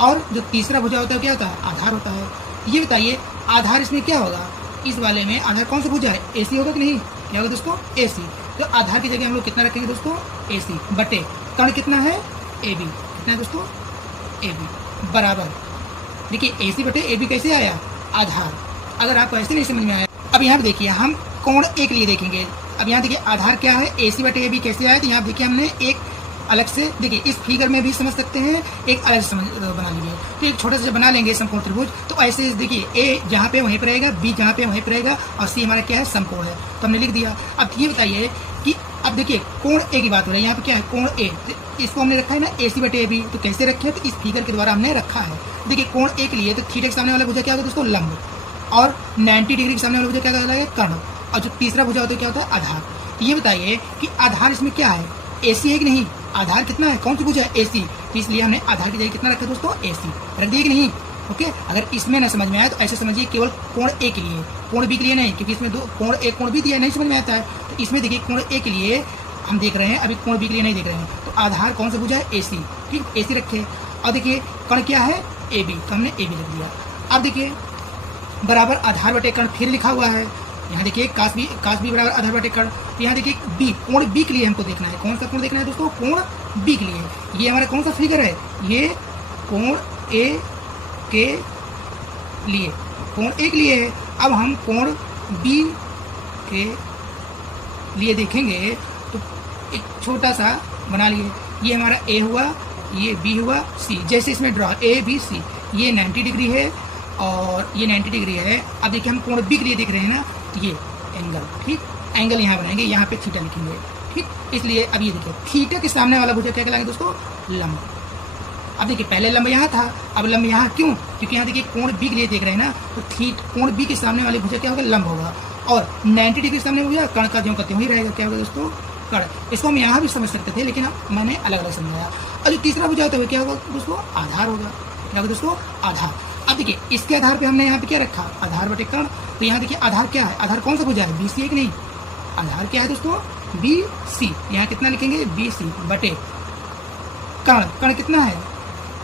और जो तीसरा भुजा होता है क्या होता है, आधार होता है। ये बताइए आधार इसमें क्या होगा, इस वाले में आधार कौन सा भुजा है, एसी होगा कि नहीं, क्या होगा दोस्तों, एसी, तो आधार की जगह हम लोग कितना रखेंगे दोस्तों, एसी बटे कर्ण कितना है, ए बी, कितना है दोस्तों, ए बी बराबर, देखिए एसी बटे ए बी कैसे आया, आधार, अगर आपको ऐसे नहीं समझ में आया, अब यहाँ पे देखिए हम कोण ए के लिए देखेंगे। अब यहाँ देखिए आधार क्या है, एसी बटे ए बी कैसे आया, तो यहाँ देखिए हमने एक अलग से, देखिए इस फिगर में भी समझ सकते हैं, एक अलग से बना लीजिए, तो एक छोटा सा बना लेंगे समकोण त्रिभुज, तो ऐसे देखिए ए जहाँ पे वहीं पर रहेगा, बी जहाँ पे वहीं पर रहेगा, और सी हमारा क्या है, समकोण है, तो हमने लिख दिया। अब ये बताइए कि अब देखिए कोण ए की बात हो रही है, यहाँ पे क्या है, कोण ए, इसको हमने रखा है ना एसी बटे ए बी, तो कैसे रखे, तो इस फिगर के द्वारा हमने रखा है। देखिए कोण ए के लिए तो थीटा के सामने वाला भुजा क्या होगा दोस्तों, लंब, और 90 डिग्री के सामने वाला भुजा क्या कहलाएगा, कर्ण, और जो तीसरा भुजा होता है क्या होता है, आधार। ये बताइए कि आधार इसमें क्या है, एसी है कि नहीं, आधार कितना है, कौन सी भुजा है, एसी, तो इसलिए हमने आधार की जगह कितना रखा दोस्तों, एसी रख दिए कि नहीं, ओके। अगर इसमें ना समझ में आया तो ऐसे समझिए केवल कोण ए के लिए, कोण बी के लिए नहीं, क्योंकि इसमें दो कोण ए कोण बी दिया नहीं समझ में आता है, तो इसमें देखिए कोण ए के लिए हम देख रहे हैं, अभी कोण बी के लिए नहीं देख रहे हैं, तो आधार कौन सा भुजा है, एसी, ठीक, एसी रखे, और देखिए कर्ण क्या है, ए बी, तो हमने ए बी रख दिया। अब देखिए बराबर आधार बटे कर्ण फिर लिखा हुआ है, यहाँ देखिए काश बी बराबर आधार बटे कर्ण, तो यहाँ देखिए बी, कोण बी के लिए हमको देखना है, कौन सा कोण देखना है दोस्तों, कोण बी के लिए, ये हमारा कौन सा फिगर है, ये कोण ए के लिए, कोण ए के लिए है। अब हम कोण बी के लिए देखेंगे तो एक छोटा सा बना लिए, ये हमारा ए हुआ, ये बी हुआ, सी, जैसे इसमें ड्रॉ ए बी सी, ये 90 डिग्री है और ये 90 डिग्री है। अब देखिए हम कोण बी के लिए देख रहे हैं ना, ये एंगल, ठीक, एंगल यहाँ बनाएंगे, यहाँ पे थीटा लिखेंगे, ठीक, इसलिए अब ये देखिए थीटा के सामने वाला भुजा क्या कहलाएगा दोस्तों, लंब। अब देखिए पहले लंब यहाँ था, अब लंब यहाँ क्यों, क्योंकि यहाँ देखिए कोण बी के लिए देख रहे हैं ना, तो कोण बी के सामने वाली भुजा क्या होगा, लंब होगा, और 90 डिग्री सामने हो गया, कर्ण का ज्यों का त्यों ही रहेगा। क्या होगा दोस्तों? कर्ण। इसको हम यहाँ भी समझ सकते थे, लेकिन मैंने अलग अलग समझाया। और जो तीसरा भुजा होता है क्या होगा दोस्तों? आधार होगा। क्या होगा दोस्तों? आधार। अब देखिए इसके आधार पे हमने यहाँ पे क्या रखा? आधार बटे कर्ण। तो यहाँ देखिए आधार क्या है? आधार कौन सा भुजा है? BC है कि नहीं? आधार क्या है दोस्तों? BC। यहाँ कितना लिखेंगे? BC बटे कर्ण। कर्ण कितना है?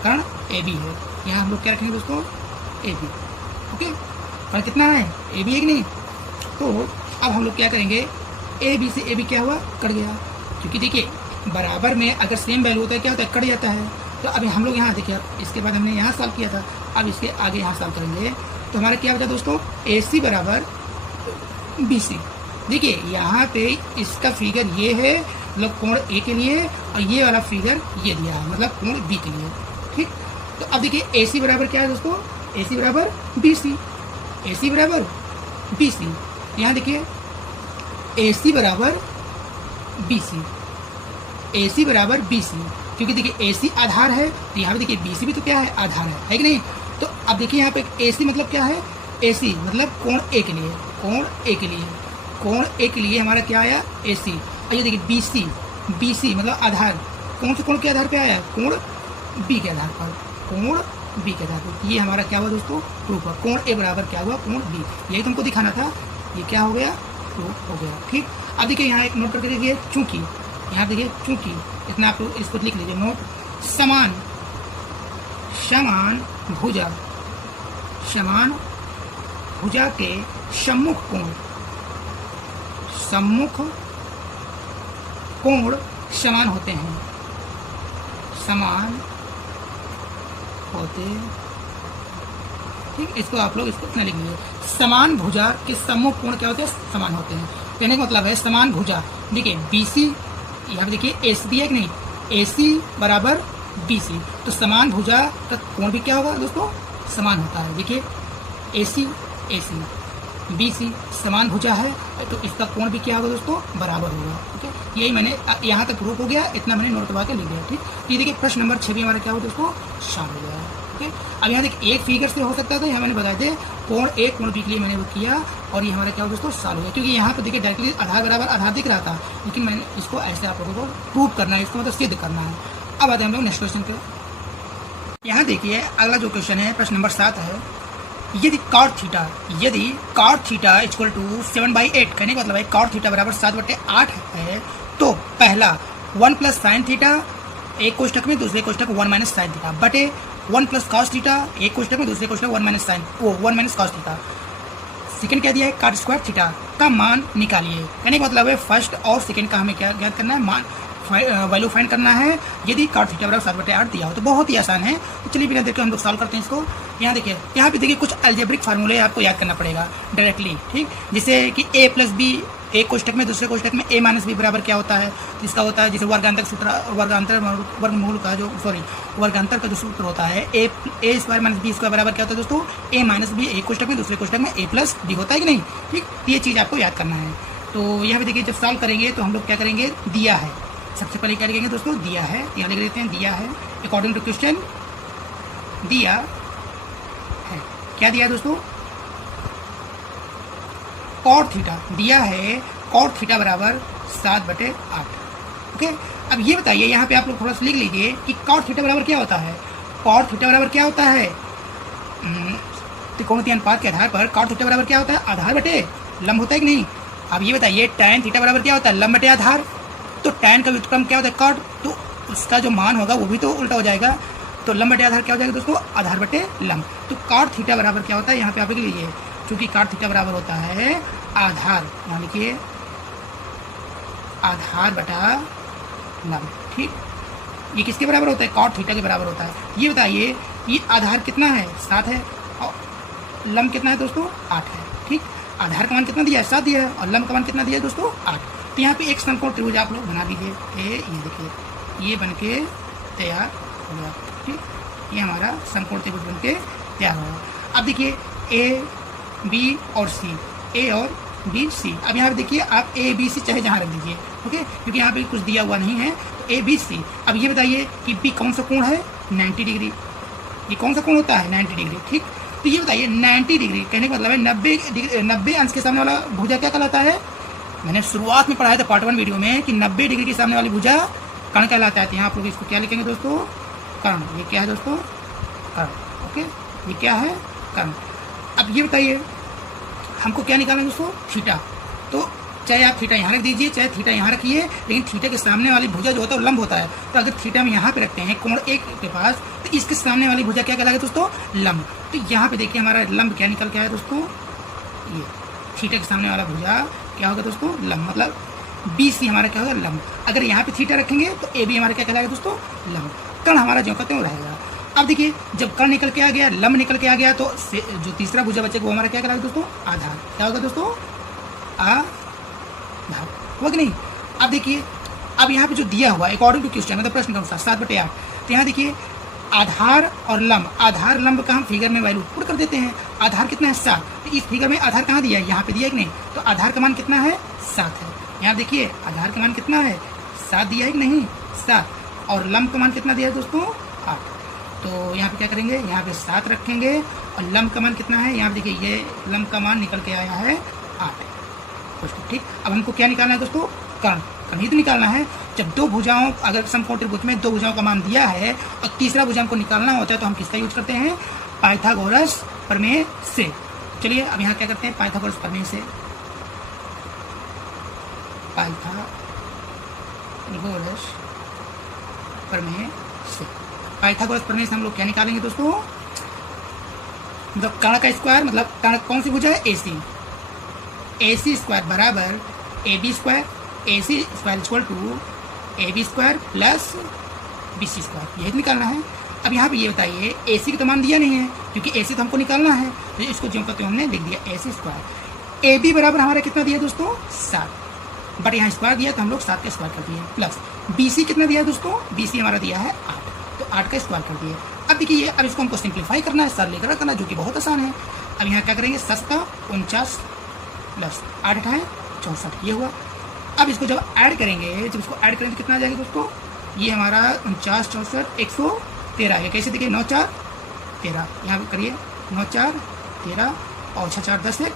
कर्ण AB है। यहाँ हम लोग क्या रखेंगे दोस्तों? AB। ओके, कर्ण कितना है? AB है कि नहीं? तो अब हम लोग क्या करेंगे? AB से AB क्या हुआ? कट गया। क्योंकि देखिए बराबर में अगर सेम वैल्यू होता है क्या होता है? कट जाता है। तो अभी हम लोग यहाँ देखिए, इसके बाद हमने यहाँ सॉल्व किया था, अब इसके आगे यहाँ सॉल्व करेंगे तो हमारा क्या बचा दोस्तों? AC बराबर BC। देखिए यहाँ पे इसका फिगर ये है, मतलब कोण A के लिए, और ये वाला फिगर ये दिया है, मतलब कोण B के लिए। ठीक, तो अब देखिए AC बराबर क्या है दोस्तों? AC बराबर BC। AC बराबर BC। यहाँ देखिए AC बराबर BC। AC बराबर BC, क्योंकि देखिए AC आधार है, तो यहाँ पे देखिए BC भी तो क्या है? आधार है कि नहीं? तो अब देखिए यहाँ पे AC मतलब क्या है? AC मतलब कोण A के लिए, कोण A के लिए, कोण A के लिए हमारा क्या आया? AC। और ये देखिए BC, BC मतलब आधार, कौन से कोण के आधार पे आया? कोण B के आधार पर, कोण B के आधार पर। ये हमारा क्या हुआ दोस्तों? प्रूफ है। कोण A बराबर क्या हुआ? कोण B। यही तुमको दिखाना था। ये क्या हो गया? प्रूफ हो गया। ठीक, अब देखिए यहाँ एक नोट करके देखिए, चूंकि यहाँ देखिए चूंकि इतना आप लोग इसको लिख लीजिए नोट। समान समान भुजा, समान भुजा के सम्मुख कोण, सम्मुख कोण समान होते हैं, समान होते। ठीक, इसको आप लोग इसको इतना लिख लीजिए। समान भुजा के सम्मुख कोण क्या होते हैं? समान होते हैं। कहने का मतलब है समान भुजा, देखिए BC, यहाँ पे देखिए AC दिया है कि नहीं? AC बराबर BC, तो समान भुजा का कोण भी क्या होगा दोस्तों? समान होता है। देखिए AC AC BC समान भुजा है, तो इसका कोण भी क्या होगा दोस्तों? बराबर होगा। ठीक है, यही मैंने यहाँ तक प्रूफ हो गया, इतना मैंने नोट करवा के लिख दिया। ठीक, ये देखिए प्रश्न नंबर 6 भी हमारा क्या हो दोस्तों? शामिल हो गया। ओके, अब यहाँ देखिए एक फिगर से हो सकता था, यहाँ मैंने बता दिया कोण A कोण B के लिए मैंने वो किया, और ये हमारा क्या हो दोस्तों? सॉल्व हो गया। क्योंकि यहाँ पर देखिए डायरेक्टली आधार बराबर आधार दिख रहा था, लेकिन मैंने इसको ऐसे आप लोगों को प्रूव करना है, इसको मतलब सिद्ध करना है। अब आते हैं हम लोग नेक्स्ट क्वेश्चन पे। यहाँ देखिए अगला जो क्वेश्चन है प्रश्न नंबर 7 है। यदि cot थीटा इक्वल टू 7/8, कहने का मतलब है cot थीटा बराबर 7/8 है, तो पहला 1 प्लस साइन थीटा एक कोष्टक में, दूसरे कोष्टक 1 माइनस साइन थीटा बटे 1 प्लस कॉस थीटा एक कोष्टक में, दूसरे कोष्टक 1 minus sine 1 minus cos theta. Second क्या दिया है? cot स्क्वायर थीटा का मान निकालिए। कहने का मतलब है फर्स्ट और सेकंड का हमें क्या ज्ञात करना है? मान वैल्यू फाइंड करना है यदि cot थीटा बराबर 7/8 दिया हो। तो बहुत ही आसान है, तो चलिए बिना देर के हम लोग सॉल्व करते हैं इसको। यहाँ देखिए, यहाँ पे देखिए कुछ अलजेब्रिक फार्मूले आपको याद करना पड़ेगा डायरेक्टली। ठीक, जैसे कि A प्लस बी एक कोष्टक में, दूसरे कोष्टक में A माइनस बी बराबर क्या होता है? इसका होता है जैसे वर्गांतर सूत्र, वर्गमूल का जो वर्गांतर का जो सूत्र होता है A square minus B square बराबर क्या होता है दोस्तों? A माइनस बी एक कोष्टक में, दूसरे कोष्टक में A प्लस बी होता है कि नहीं? ठीक, ये चीज़ आपको याद करना है। तो यहाँ पे देखिए जब सॉल्व करेंगे तो हम लोग क्या करेंगे? दिया है, सबसे पहले क्या लिखेंगे दोस्तों? दिया है, यहाँ लिख देते हैं दिया है, अकॉर्डिंग टू क्वेश्चन दिया है। क्या दिया है दोस्तों? cot थीटा दिया है, cot थीटा बराबर 7/8। ओके, अब ये बताइए, यहाँ पे आप लोग थोड़ा सा लिख लीजिए कि cot थीटा बराबर क्या होता है? cot थीटा बराबर क्या होता है? त्रिकोणीय अनुपात के आधार पर cot थीटा बराबर क्या होता है? आधार बटे लंब होता है कि नहीं? अब ये बताइए tan थीटा बराबर क्या होता है? लंब बटे आधार। तो tan का व्युत्क्रम क्या होता है? cot, तो उसका जो मान होगा वो भी तो उल्टा हो जाएगा। तो लंब बटे आधार क्या हो जाएगा दोस्तों? आधार बटे लंब। तो cot थीटा बराबर क्या होता है? यहाँ पे आप लिख लीजिए, चूंकि cot थीटा बराबर होता है आधार, यहाँ लिखिए आधार बटा लंब। ठीक, ये किसके बराबर होता है? cot थीटा के बराबर होता है। ये बताइए ये आधार कितना है? 7 है, और लंब कितना है दोस्तों? 8 है। ठीक, आधार का मान कितना दिया है? 7 दिया है, और लंब का मान कितना दिया है दोस्तों? 8। तो यहाँ पे एक समकोण त्रिभुज आप लोग बना दीजिए। ये देखिए ये बन के तैयार हो गया। ठीक, ये हमारा समकोण त्रिभुज बन के तैयार होगा। अब देखिए A B और C, A और B C। अब यहाँ पे देखिए आप A B C चाहे जहाँ रख दीजिए, ओके, क्योंकि यहाँ पे कुछ दिया हुआ नहीं है। तो A B C। अब ये बताइए कि B कौन सा कोण है? 90 डिग्री। ये कौन सा कोण होता है? 90 डिग्री। ठीक, तो ये बताइए 90 डिग्री कहने का मतलब है 90 अंश के सामने वाला भुजा क्या कहलाता है? मैंने शुरुआत में पढ़ाया था पार्ट 1 वीडियो में कि 90 डिग्री के सामने वाली भुजा कर्ण कहलाता है। तो यहाँ आप लोग इसको क्या लिखेंगे दोस्तों? कर्ण। ये क्या है दोस्तों? कर्ण। ओके, ये क्या है? कर्ण। अब ये बताइए हमको क्या निकालना है दोस्तों? थीटा। तो चाहे आप थीटा यहाँ रख दीजिए, चाहे थीटा यहाँ रखिए, लेकिन थीटा के सामने वाली भुजा जो होता है वो लंब होता है। तो अगर थीटा हम यहाँ पे रखते हैं कोण 1 के पास, तो इसके सामने वाली भुजा क्या कहलाएगा दोस्तों? लंब। तो यहाँ पे देखिए हमारा लंब क्या निकल के आया दोस्तों? ये थीटा के सामने वाला भुजा क्या होगा दोस्तों? लंब। मतलब BC हमारा क्या होगा? लंब। अगर यहाँ पे थीटा रखेंगे तो AB हमारा क्या कहलाएगा दोस्तों? लंब। कर्ण हमारा जो का त्यों रहेगा। अब देखिए जब कर्ण निकल के आ गया, लंब निकल के आ गया, तो जो तीसरा भुजा बचेगा वो हमारा क्या कहलाएगा दोस्तों? आधार। क्या होगा दोस्तों? आधार। हुआ कि नहीं? अब देखिए अब यहाँ पे जो दिया हुआ अकॉर्डिंग टू क्वेश्चन मतलब प्रश्न के अनुसार 7/8, तो यहाँ देखिए आधार और लंब, आधार लंब का हम फिगर में वैल्यू पुट कर देते हैं। आधार कितना है? 7। तो इस फिगर में आधार कहाँ दिया है? यहाँ पे दिया है कि नहीं? तो आधार का मान कितना है? 7 है। यहाँ देखिए आधार का मान कितना है? 7 दिया है कि नहीं? 7। और लंब का मान कितना दिया है दोस्तों? 8। तो यहाँ पे क्या करेंगे? यहाँ पे 7 रखेंगे और लंब का मान कितना है? यहाँ पे देखिए ये लंब का मान निकल के आया है 8 दोस्तों। ठीक, अब हमको क्या निकालना है दोस्तों? कर्ण। कर्ण ही तो निकालना है। जब दो भुजाओं, अगर समकोण त्रिभुज में दो भुजाओं का मान दिया है और तीसरा भुजा हमको निकालना होता है तो हम किसका यूज करते हैं? पाइथागोरस प्रमेय से। चलिए अब यहाँ क्या करते हैं? पाइथागोरस प्रमेय से, पाइथागोरस प्रमेय से, पाइथागोरस प्रमेय से हम लोग क्या निकालेंगे दोस्तों? मतलब कर्ण का स्क्वायर, मतलब कर्ण कौन सी भुजा है? AC। AC स्क्वायर बराबर AB square, AC square equal to AB square plus BC square, यही निकालना है। अब यहाँ पे ये बताइए AC का तो मान दिया नहीं है क्योंकि AC तो हमको निकालना है, तो इसको जो करते हमने लिख दिया AC स्क्वायर। AB बराबर हमारा कितना दिया दोस्तों? 7, बट यहाँ स्क्वायर दिया तो हम लोग 7 का स्क्वायर कर दिए, प्लस BC कितना दिया दोस्तों? BC हमारा दिया है 8, तो 8 का स्क्वायर कर दिए। अब देखिए अब इसको हमको सिंप्लीफाई करना है, सर लेकर करना, जो कि बहुत आसान है। अब यहाँ क्या करेंगे? 7 का 49 प्लस 8 है 64, ये हुआ। अब इसको जब ऐड करेंगे, जब इसको ऐड करेंगे तो कितना आ जाएगा दोस्तों? ये हमारा 49 64 113 है। कैसे देखिए? 9 4 13, यहाँ पे करिए 9 4 13 और 6 4 10 1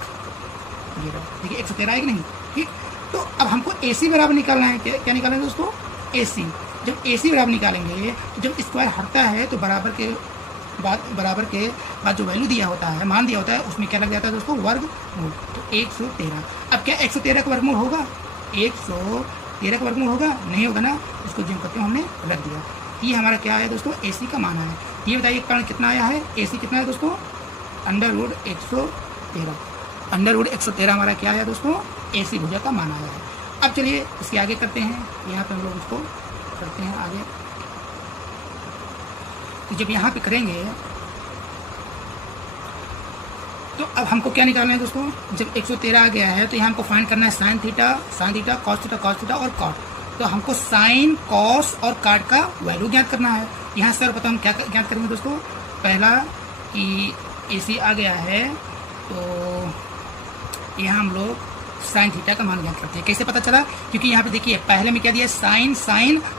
0, देखिए 113 है कि नहीं? ठीक, तो अब हमको AC बराबर निकालना है। क्या निकालना है दोस्तों? AC। जब AC बराबर निकालेंगे तो जब स्क्वायर हटता है तो बराबर के बाद जो वैल्यू दिया होता है, मान दिया होता है, उसमें क्या लग जाता है दोस्तों? वर्गमूल। तो 113। अब क्या 113 का वर्गमूल होगा? 113 का वर्गमूल होगा? नहीं होगा ना, इसको जो करते हैं हमने रख दिया। ये हमारा क्या है दोस्तों? AC का मान है। ये बताइए कर्ण कितना आया है? AC कितना है दोस्तों? √113। √113 हमारा क्या है दोस्तों? AC भुजा का मान आया है। अब चलिए इसके आगे करते हैं, यहाँ पे हम लोग इसको करते हैं आगे। तो जब यहाँ पे करेंगे तो अब हमको क्या निकालना है दोस्तों? जब 113 आ गया है तो यहाँ हमको फाइंड करना है साइन थीटा, कॉस थीटा और कॉट। तो हमको साइन, कॉस और कॉट का वैल्यू ज्ञात करना है। यहाँ सर पता हम क्या ज्ञात करेंगे दोस्तों? पहला कि AC आ गया है तो यहाँ हम लोग साइन थीटा का मान ज्ञात करते हैं। कैसे पता चला? क्योंकि यहाँ पे देखिए पहले में क्या दिया? साइन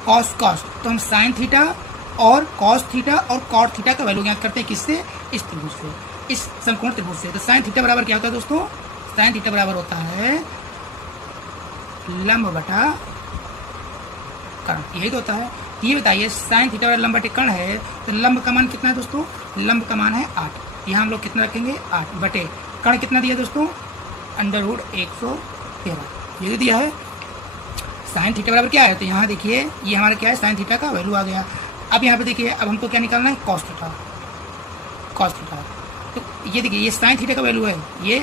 कॉस, तो हम साइन थीटा और कॉस थीटा और कॉट थीटा का वैल्यू ज्ञात करते हैं। किससे? इस त्रिभुज से, इस समकोण त्रिभुज से। तो साइन थीटा बराबर क्या होता है दोस्तों? साइन थीटा बराबर होता है लंब बटा कर्ण, यही तो होता है। ये बताइए साइन थीटा बराबर लंब बटे कर्ण है तो लंब का मान कितना है दोस्तों? लंब का मान है 8। यहाँ हम लोग कितना रखेंगे? 8 बटे कर्ण कितना दिया दोस्तों? √113, ये दिया है। साइन थीटा बराबर क्या है? तो यहाँ देखिए ये हमारा क्या है? साइन थीटा का वैल्यू आ गया। अब यहाँ पे देखिए अब हमको क्या निकालना है? Cos theta. तो ये देखिए ये साइन थीटा का वैल्यू है, ये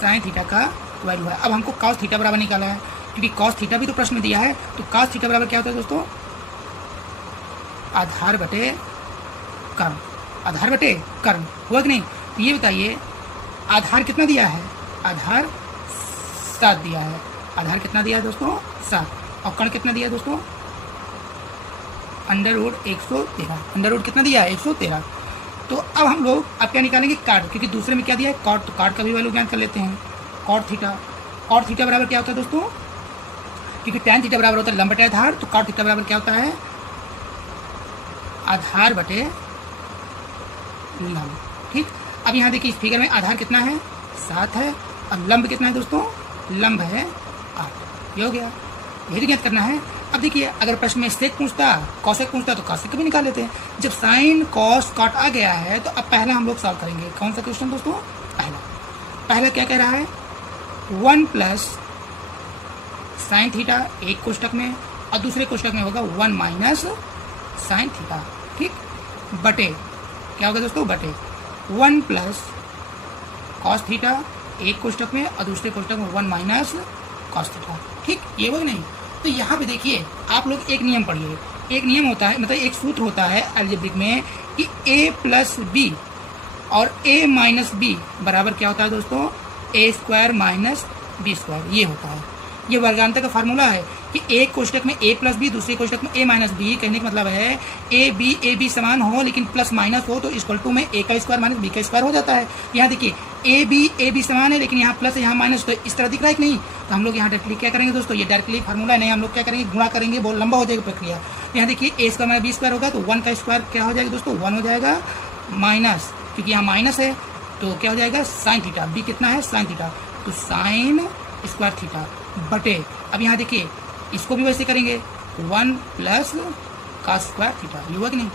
साइन थीटा का वैल्यू है। अब हमको कॉस थीटा बराबर निकाला है क्योंकि कॉस थीटा भी तो प्रश्न में दिया है। तो कॉस थीटा बराबर क्या होता है दोस्तों? आधार बटे कर्ण, आधार बटे कर्ण, हुआ कि नहीं? तो ये बताइए आधार कितना दिया है? आधार 7 दिया है। आधार कितना दिया है दोस्तों? 7। और कर्ण कितना दिया है दोस्तों? √113। अंडर कितना दिया है? 113। तो अब हम लोग अब क्या निकालेंगे? कॉट, क्योंकि दूसरे में क्या दिया है? कॉट, तो कॉट का भी वैल्यू ज्ञात कर लेते हैं। कॉट थीटा बराबर क्या होता है दोस्तों? क्योंकि टैन थीटा बराबर होता है लंब बटे आधार, तो कॉट थीटा बराबर क्या होता है? आधार बटे लंब। ठीक, अब यहाँ देखिए इस फिगर में आधार कितना है 7 है और लंब कितना है दोस्तों, लंब है 8। ये हो गया, यही ज्ञात करना है। अब देखिए अगर प्रश्न में सेक पूछता, कौशिक पूछता तो कौशिक भी निकाल लेते हैं। जब साइन कॉस कॉट आ गया है तो अब पहला हम लोग सॉल्व करेंगे। कौन सा क्वेश्चन दोस्तों, पहला क्या कह रहा है 1 प्लस साइन थीटा एक कोष्टक में और दूसरे कोष्टक में होगा 1 माइनस साइन थीटा, ठीक, बटे क्या होगा दोस्तों, बटे 1 प्लस कॉस थीटा एक कोष्टक में और दूसरे कोष्टक में 1 माइनस कॉस थीटा, ठीक, ये होगा नहीं। तो यहाँ पे देखिए आप लोग एक नियम पढ़िए, एक नियम होता है, मतलब एक सूत्र होता है अलजेब्रिक में कि a प्लस बी और a माइनस बी बराबर क्या होता है दोस्तों, a square minus b square, ये होता है। ये वर्गांतर का फार्मूला है कि एक कोष्टक में a प्लस बी, दूसरे कोष्टक में a माइनस बी। कहने का मतलब है ए बी समान हो लेकिन प्लस माइनस हो तो इक्वल टू में a का स्क्वायर माइनस b का स्क्वायर हो जाता है। यहाँ देखिए ए बी समान है लेकिन यहाँ प्लस है यहाँ माइनस, तो इस तरह दिख रहा है कि नहीं। तो हम लोग यहाँ डायरेक्टली क्या करेंगे दोस्तों, ये डायरेक्टली फार्मूला नहीं, हम लोग क्या करेंगे गुणा करेंगे, बहुत लंबा हो जाएगा प्रक्रिया। तो यहाँ देखिए a square minus b square होगा तो 1 का स्क्वायर क्या हो जाएगा दोस्तों, 1 हो जाएगा, माइनस क्योंकि यहाँ माइनस है तो क्या हो जाएगा साइन थीटा, बी कितना है साइन थीटा, तो साइन स्क्वायर थीटा बटे, अब यहाँ देखिए इसको भी वैसे करेंगे 1 प्लस कॉस स्क्वायर थीटा, ये हुआ कि नहीं।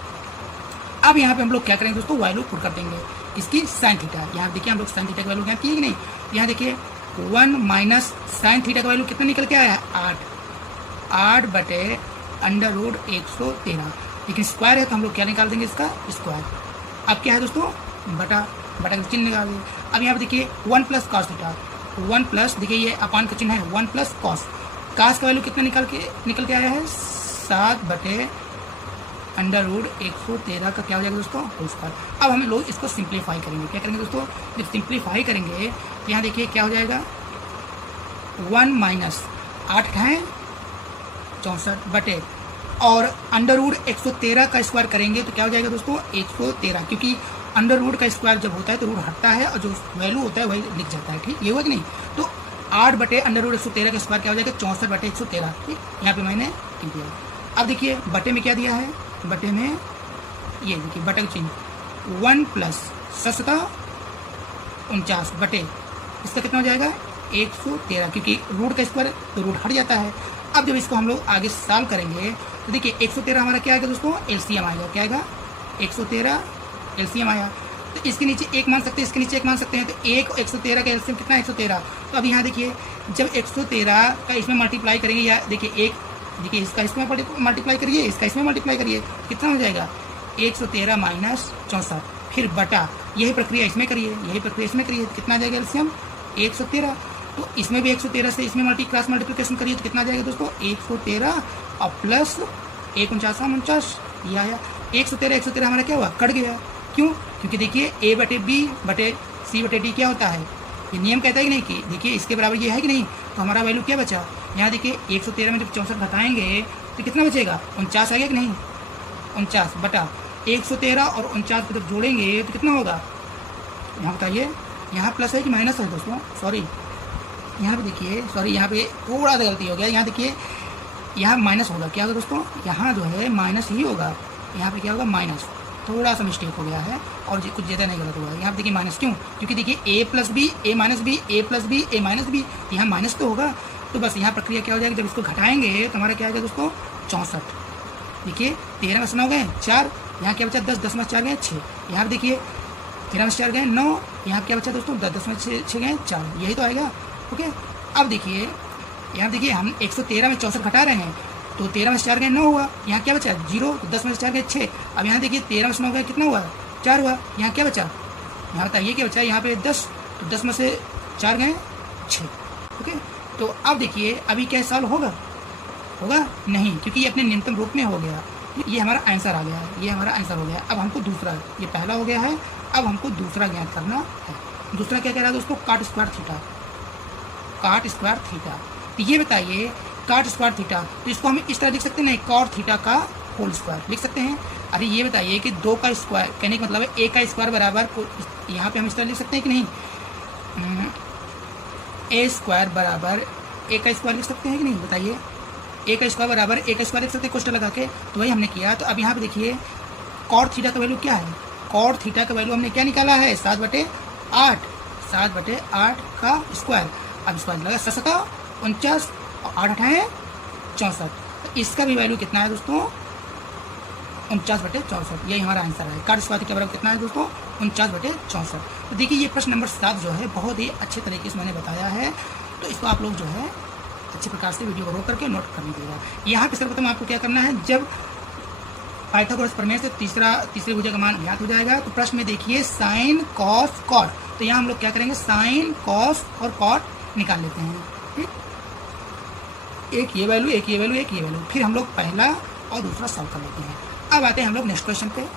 अब यहाँ पे हम लोग क्या करेंगे दोस्तों, वैल्यू पुट कर देंगे इसकी साइन थीटा। यहाँ देखिए हम लोग साइन थीटा की वैल्यू यहाँ किए कि नहीं, यहाँ देखिए 1 माइनस साइन थीटा का वैल्यू कितना निकल के आया है 8 बटे अंडर रूट 113, लेकिन स्क्वायर है तो हम लोग क्या निकाल देंगे इसका स्क्वायर। अब क्या है दोस्तों, बटा का चिन्ह निकाल देंगे। अब यहाँ पे देखिए 1 प्लस कॉस थीटा, 1 प्लस देखिए ये अपान का चिन्ह है 1 प्लस कॉस का वैल्यू कितना निकल के आया है 7 बटे अंडर रूट 113 का क्या हो जाएगा दोस्तों, होल स्क्वायर। अब हम लोग इसको सिंप्लीफाई करेंगे, क्या करेंगे दोस्तों, जब सिंप्लीफाई करेंगे तो यहाँ देखिए क्या हो जाएगा 1 माइनस 8 है 64 बटे और अंडर रूट 113 का स्क्वायर करेंगे तो क्या हो जाएगा दोस्तों 113, क्योंकि अंडर रूट का स्क्वायर जब होता है तो रूट हटता है और जो वैल्यू होता है वही लिख जाता है, ठीक, ये हुआ कि नहीं। तो 8 बटे अंडर रूट 113 का स्क्वायर क्या हो जाएगा 64 बटे 113, ठीक, यहाँ पे मैंने लिख दिया। अब देखिए बटे में क्या दिया है, बटे में ये देखिए बटे का चिन्ह 1 प्लस 49 बटे इसका कितना हो जाएगा 113, क्योंकि रूट का स्क्वायर तो रूट हट जाता है। अब जब इसको हम लोग आगे सॉल्व करेंगे तो देखिए 113 हमारा क्या आएगा दोस्तों, एलसीएम आएगा, क्या आएगा 113 एलसीएम आया, तो इसके नीचे एक मान सकते हैं, इसके नीचे एक मान सकते हैं, तो 113 का एलसीएम कितना है 113। तो अब यहाँ देखिए जब 113 का इसमें मल्टीप्लाई करेंगे, या देखिए देखिए इसका इसमें मल्टीप्लाई करिए, इसका इसमें मल्टीप्लाई करिए, कितना हो जाएगा 113 माइनस 64, फिर बटा, यही प्रक्रिया इसमें करिए, यही प्रक्रिया इसमें करिए, कितना आ जाएगा एलसीएम 113। तो इसमें भी 113 से इसमें क्रॉस मल्टीप्लिकेशन करिए तो कितना आ जाएगा दोस्तों 113 और प्लस 49 ये आया 113 हमारा क्या हुआ, कट गया। क्यों, क्योंकि देखिए a बटे b बटे c बटे d क्या होता है, ये नियम कहता है कि नहीं कि देखिए इसके बराबर ये है कि नहीं, तो हमारा वैल्यू क्या बचा, यहाँ देखिए 113 में जब 64 घटाएंगे तो कितना बचेगा 49 आ गया कि नहीं, 49 बटा 113 और 49 को जब जोड़ेंगे तो कितना होगा, यहाँ बताइए, यहाँ प्लस है कि माइनस है दोस्तों, सॉरी यहाँ पे देखिए, सॉरी यहाँ पे थोड़ा सा गलती हो गया, यहाँ देखिए यहाँ माइनस होगा, क्या होगा दोस्तों, यहाँ जो है माइनस ही होगा, यहाँ पे क्या होगा माइनस, थोड़ा सा मिस्टेक हो गया है और कुछ ज़्यादा नहीं गलत हुआ है। यहाँ पे देखिए माइनस, क्यों, क्योंकि देखिए a plus b a minus b, a plus b a minus b, यहाँ माइनस तो होगा, तो बस यहाँ प्रक्रिया क्या हो जाएगी, जब इसको घटाएंगे तो हमारा क्या आएगा दोस्तों 64। देखिए 13 में 9 हो गए 4, यहाँ क्या बचा 10 में 4 गए 6, यहाँ देखिए 13 में 4 गए 9, यहाँ क्या बचा दोस्तों 10 में 6 गए 4, यही तो आएगा। ओके, अब देखिए यहाँ देखिए हम 113 में 64 घटा रहे हैं तो 13 में 4 गए 9 हुआ, यहाँ क्या बचा 0, तो 10 में 4 गए 6। अब यहाँ देखिए 13 में 9 गए कितना हुआ 4 हुआ, यहाँ क्या बचा, यहाँ बताइए क्या बचा, यहाँ पे 10, तो 10 में से 4 गए 6। ओके, तो अब देखिए अभी क्या सॉल्व होगा नहीं, क्योंकि ये अपने न्यूनतम रूप में हो गया, ये हमारा आंसर आ गया है, ये हमारा आंसर हो गया। अब हमको दूसरा, ये पहला हो गया है, अब हमको दूसरा ज्ञात करना है। दूसरा क्या कह रहा है दोस्तों, काट स्क्वायर थीटा। तो ये बताइए काट स्क्वायर थीटा, तो इसको हम इस तरह लिख सकते हैं नहीं, कॉट थीटा का होल स्क्वायर लिख सकते हैं। अरे ये बताइए कि 2 का स्क्वायर, कहने का मतलब है a का स्क्वायर बराबर, यहाँ पे हम इस तरह लिख सकते हैं कि नहीं, a स्क्वायर बराबर a का स्क्वायर लिख सकते हैं कि नहीं, बताइए a का स्क्वायर बराबर a का स्क्वायर लिख सकते हैं क्वेश्चन लगा के, तो वही हमने किया। तो अब यहाँ पे देखिए कॉट थीटा का वैल्यू क्या है, कॉट थीटा का वैल्यू हमने क्या निकाला है 7/8, 7/8 का स्क्वायर। अब स्क्वायर लगा 7×49 और 8 है 64, तो इसका भी वैल्यू कितना है दोस्तों 49/64। यही हमारा आंसर है। कॉट स्क्वायर थीटा बराबर कितना है दोस्तों 49/64। तो देखिए ये प्रश्न नंबर 7 जो है बहुत ही अच्छे तरीके से मैंने बताया है, तो इसको आप लोग जो है अच्छे प्रकार से वीडियो को रोक करके नोट कर लीजिएगा। यहाँ पे सर्वप्रथम आपको क्या करना है, जब पाइथागोरस प्रमेय से तीसरी भुजा का मान ज्ञात हो जाएगा तो प्रश्न में देखिए साइन कॉस कॉट, तो यहाँ हम लोग क्या करेंगे साइन कॉस और कॉट निकाल लेते हैं। ठीक, एक ये वैल्यू, एक ये वैल्यू, एक ये वैल्यू, फिर हम लोग पहला और दूसरा सॉल्व कर लेते हैं। अब आते हैं हम लोग नेक्स्ट क्वेश्चन पे।